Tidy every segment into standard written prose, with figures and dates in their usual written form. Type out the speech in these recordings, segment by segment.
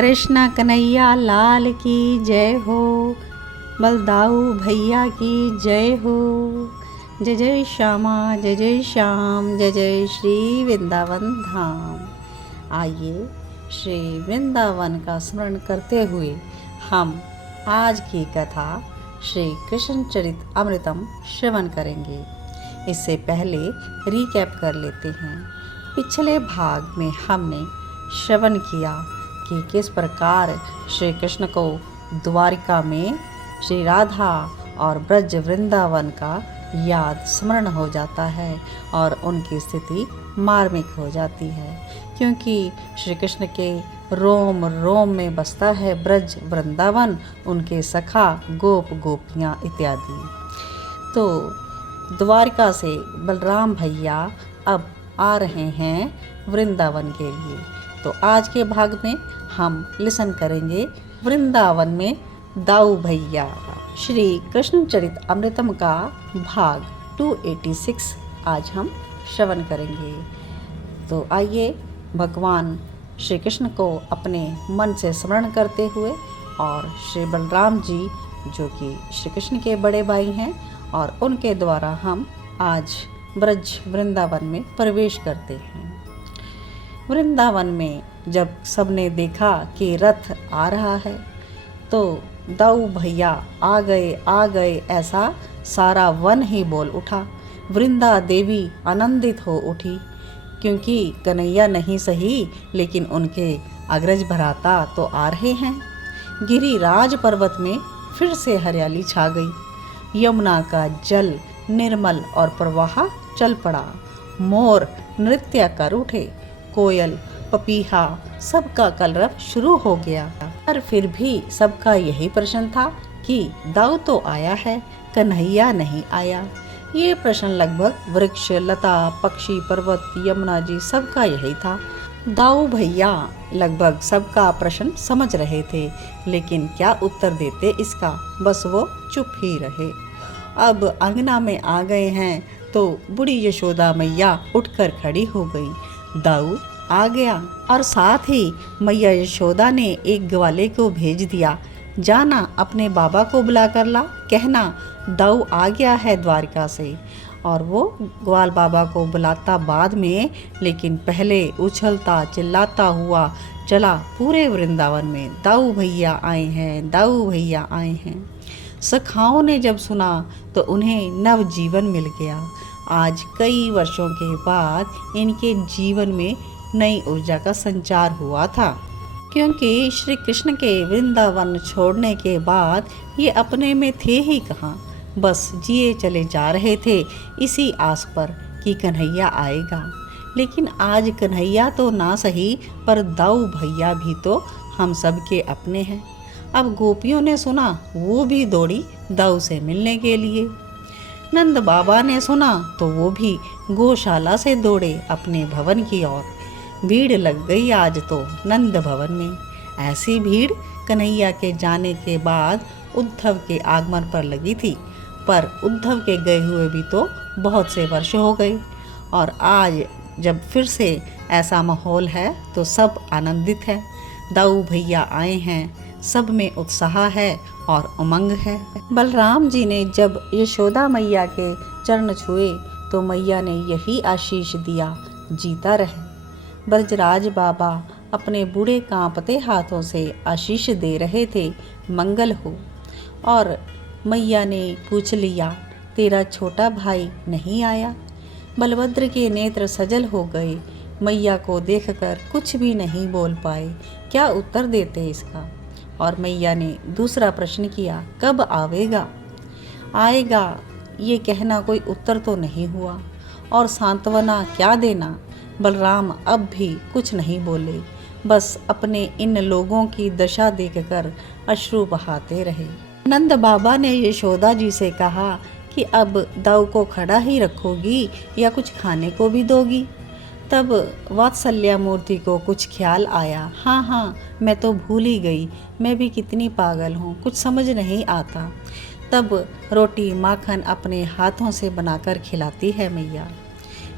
कृष्ण कन्हैया लाल की जय हो। बलदाऊ भैया की जय हो। जय जय श्यामा जय जय श्याम, जय जय श्री वृंदावन धाम। आइए श्री वृंदावन का स्मरण करते हुए हम आज की कथा श्री कृष्ण चरित अमृतम श्रवण करेंगे। इससे पहले रिकैप कर लेते हैं। पिछले भाग में हमने श्रवण किया कि किस प्रकार श्री कृष्ण को द्वारिका में श्री राधा और ब्रज वृंदावन का याद स्मरण हो जाता है और उनकी स्थिति मार्मिक हो जाती है, क्योंकि श्री कृष्ण के रोम रोम में बसता है ब्रज वृंदावन, उनके सखा गोप गोपियाँ इत्यादि। तो द्वारिका से बलराम भैया अब आ रहे हैं वृंदावन के लिए। तो आज के भाग में हम लिसन करेंगे वृंदावन में दाऊ भैया श्री कृष्ण चरित अमृतम का भाग 286 आज हम श्रवण करेंगे। तो आइए भगवान श्री कृष्ण को अपने मन से स्मरण करते हुए और श्री बलराम जी जो कि श्री कृष्ण के बड़े भाई हैं और उनके द्वारा हम आज ब्रज वृंदावन में प्रवेश करते हैं। वृंदावन में जब सबने देखा कि रथ आ रहा है तो दाऊ भैया आ गए ऐसा सारा वन ही बोल उठा। वृंदा देवी आनंदित हो उठी, क्योंकि कन्हैया नहीं सही लेकिन उनके अग्रज भ्राता तो आ रहे हैं। गिरिराज पर्वत में फिर से हरियाली छा गई। यमुना का जल निर्मल और प्रवाह चल पड़ा। मोर नृत्य कर उठे। कोयल पपीहा सबका कलरव शुरू हो गया। पर फिर भी सबका यही प्रश्न था कि दाऊ तो आया है, कन्हैया नहीं आया। ये प्रश्न लगभग वृक्ष, लता, पक्षी, पर्वत, यमुना जी सबका यही था। दाऊ भैया लगभग सबका प्रश्न समझ रहे थे, लेकिन क्या उत्तर देते इसका, बस वो चुप ही रहे। अब अंगना में आ गए हैं तो बूढ़ी यशोदा मैया उठकर खड़ी हो गई। दाऊ आ गया और साथ ही मैया यशोदा ने एक ग्वाले को भेज दिया, जाना अपने बाबा को बुला कर ला, कहना दाऊ आ गया है द्वारिका से। और वो ग्वाल बाबा को बुलाता बाद में, लेकिन पहले उछलता चिल्लाता हुआ चला पूरे वृंदावन में, दाऊ भैया आए हैं, दाऊ भैया आए हैं। सखाओं ने जब सुना तो उन्हें नव जीवन मिल गया। आज कई वर्षों के बाद इनके जीवन में नई ऊर्जा का संचार हुआ था, क्योंकि श्री कृष्ण के वृंदावन छोड़ने के बाद ये अपने में थे ही कहाँ, बस जिए चले जा रहे थे इसी आस पर कि कन्हैया आएगा। लेकिन आज कन्हैया तो ना सही पर दाऊ भैया भी तो हम सब के अपने हैं। अब गोपियों ने सुना, वो भी दौड़ी दाऊ से मिलने के लिए। नंद बाबा ने सुना तो वो भी गौशाला से दौड़े अपने भवन की ओर। भीड़ लग गई आज तो नंद भवन में। ऐसी भीड़ कन्हैया के जाने के बाद उद्धव के आगमन पर लगी थी, पर उद्धव के गए हुए भी तो बहुत से वर्ष हो गए और आज जब फिर से ऐसा माहौल है तो सब आनंदित है। दाऊ भैया आए हैं, सब में उत्साह है और उमंग है। बलराम जी ने जब यशोदा मैया के चरण छुए तो मैया ने यही आशीष दिया, जीता रहे। ब्रजराज बाबा अपने बूढ़े कांपते हाथों से आशीष दे रहे थे, मंगल हो। और मैया ने पूछ लिया, तेरा छोटा भाई नहीं आया? बलभद्र के नेत्र सजल हो गए। मैया को देखकर कुछ भी नहीं बोल पाए, क्या उत्तर देते इसका। और मैया ने दूसरा प्रश्न किया, कब आवेगा? आएगा ये कहना कोई उत्तर तो नहीं हुआ, और सांत्वना क्या देना। बलराम अब भी कुछ नहीं बोले, बस अपने इन लोगों की दशा देखकर अश्रु बहाते रहे। नंद बाबा ने यशोदा जी से कहा कि अब दाऊ को खड़ा ही रखोगी या कुछ खाने को भी दोगी? तब वात्सल्या मूर्ति को कुछ ख्याल आया, हाँ मैं तो भूल ही गई, मैं भी कितनी पागल हूँ, कुछ समझ नहीं आता। तब रोटी माखन अपने हाथों से बनाकर खिलाती है मैया।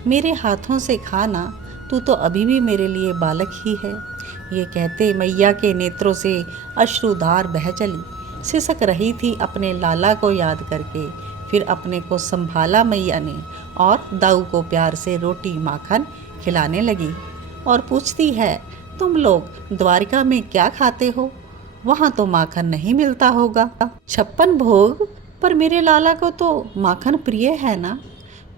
मेरे हाथों से खाना, तू तो अभी भी मेरे लिए बालक ही है। ये कहते मैया के नेत्रों से अश्रुधार बह चली। सिसक रही थी अपने लाला को याद करके। फिर अपने को संभाला मैया ने और दाऊ को प्यार से रोटी माखन खिलाने लगी और पूछती है, तुम लोग द्वारिका में क्या खाते हो? वहाँ तो माखन नहीं मिलता होगा। 56 भोग, पर मेरे लाला को तो माखन प्रिय है ना।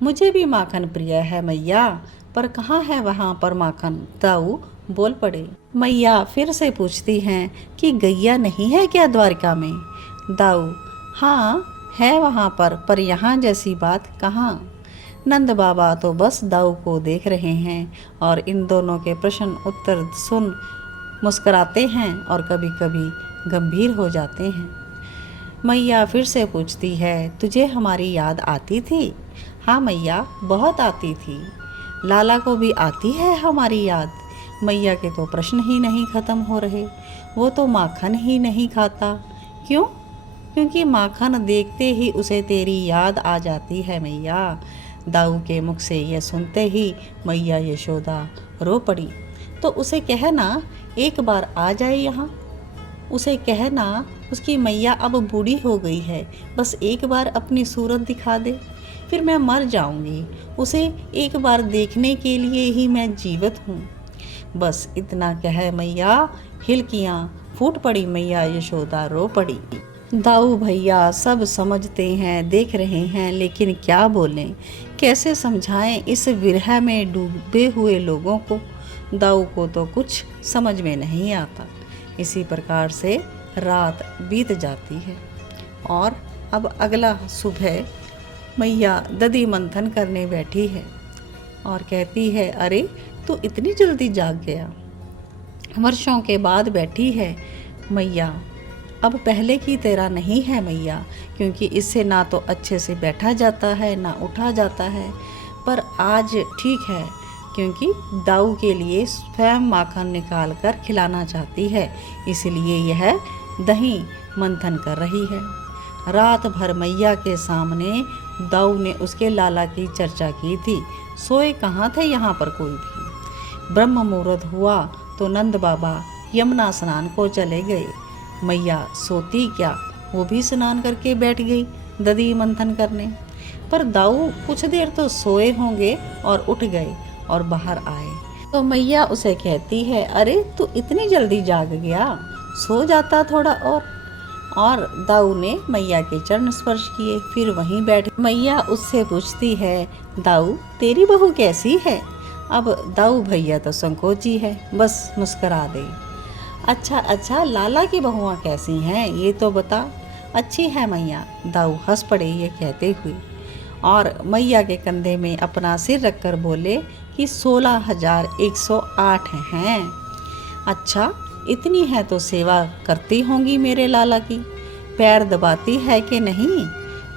मुझे भी माखन प्रिय है मैया, पर कहाँ है वहाँ पर माखन? दाऊ बोल पड़े। मैया फिर से पूछती हैं कि गैया नहीं है क्या द्वारिका में? दाऊ, हाँ है वहाँ पर यहाँ जैसी बात कहाँ। नंद बाबा तो बस दाऊ को देख रहे हैं और इन दोनों के प्रश्न उत्तर सुन मुस्कराते हैं और कभी कभी गंभीर हो जाते हैं। मैया फिर से पूछती है, तुझे हमारी याद आती थी? हाँ मैया, बहुत आती थी। लाला को भी आती है हमारी याद। मैया के तो प्रश्न ही नहीं ख़त्म हो रहे। वो तो माखन ही नहीं खाता। क्यों? क्योंकि माखन देखते ही उसे तेरी याद आ जाती है मैया। दाऊ के मुख से यह सुनते ही मैया यशोदा रो पड़ी। तो उसे कहना एक बार आ जाए यहाँ। उसे कहना उसकी मैया अब बूढ़ी हो गई है, बस एक बार अपनी सूरत दिखा दे, फिर मैं मर जाऊंगी। उसे एक बार देखने के लिए ही मैं जीवित हूँ। बस इतना कह मैया हिलकियाँ फूट पड़ी। मैया यशोदा रो पड़ी। दाऊ भैया सब समझते हैं, देख रहे हैं, लेकिन क्या बोलें, कैसे समझाएं इस विरह में डूबे हुए लोगों को। दाऊ को तो कुछ समझ में नहीं आता। इसी प्रकार से रात बीत जाती है और अब अगला सुबह मैया दधी मंथन करने बैठी है और कहती है, अरे तू इतनी जल्दी जाग गया? वर्षों के बाद बैठी है मैया। अब पहले की तरह नहीं है मैया, क्योंकि इससे ना तो अच्छे से बैठा जाता है ना उठा जाता है। पर आज ठीक है, क्योंकि दाऊ के लिए स्वयं माखन निकाल कर खिलाना चाहती है, इसलिए यह दही मंथन कर रही है। रात भर मैया के सामने दाऊ ने उसके लाला की चर्चा की थी। सोए कहाँ थे यहाँ पर कोई भी। ब्रह्म मुहूर्त हुआ तो नंद बाबा यमुना स्नान को चले गए। मैया सोती क्या, वो भी स्नान करके बैठ गई दधी मंथन करने। पर दाऊ कुछ देर तो सोए होंगे और उठ गए और बाहर आए तो मैया उसे कहती है, अरे तू इतनी जल्दी जाग गया, सो जाता थोड़ा और दाऊ ने मैया के चरण स्पर्श किए, फिर वहीं बैठ। मैया उससे पूछती है, दाऊ तेरी बहू कैसी है? अब दाऊ भैया तो संकोची है, बस मुस्करा दे। अच्छा लाला की बहुआं कैसी हैं ये तो बता। अच्छी है मैया, दाऊ हंस पड़े ये कहते हुए और मैया के कंधे में अपना सिर रखकर बोले कि 16,108 हैं। अच्छा इतनी है तो सेवा करती होंगी मेरे लाला की, पैर दबाती है कि नहीं?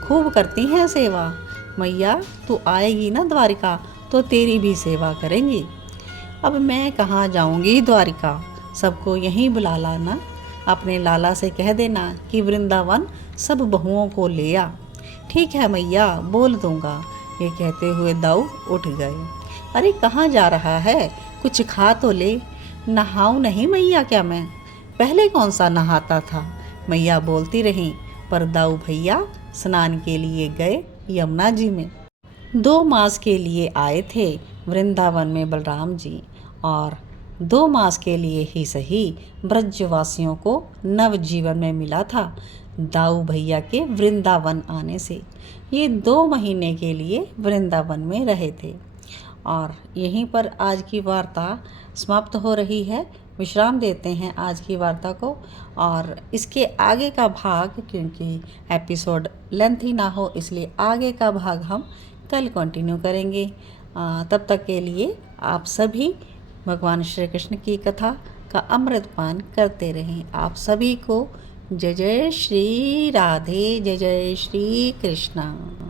खूब करती हैं सेवा। मैया तू आएगी ना द्वारिका तो तेरी भी सेवा करेंगी। अब मैं कहाँ जाऊँगी द्वारिका, सबको यहीं बुला लाना। अपने लाला से कह देना कि वृंदावन सब बहुओं को ले आ। ठीक है मैया, बोल दूंगा। ये कहते हुए दाऊ उठ गए। अरे कहाँ जा रहा है, कुछ खा तो ले। नहाऊं नहीं मैया क्या मैं? पहले कौन सा नहाता था, मैया बोलती रही। पर दाऊ भैया स्नान के लिए गए यमुना जी में। 2 मास के लिए आए थे वृंदावन में बलराम जी, और 2 मास के लिए ही सही ब्रजवासियों को नवजीवन में मिला था दाऊ भैया के वृंदावन आने से। ये 2 महीने के लिए वृंदावन में रहे थे। और यहीं पर आज की वार्ता समाप्त हो रही है। विश्राम देते हैं आज की वार्ता को, और इसके आगे का भाग, क्योंकि एपिसोड लेंथी ना हो इसलिए आगे का भाग हम कल कंटिन्यू करेंगे। तब तक के लिए आप सभी भगवान श्री कृष्ण की कथा का अमृतपान करते रहें। आप सभी को जय जय श्री राधे, जय जय श्री कृष्णा।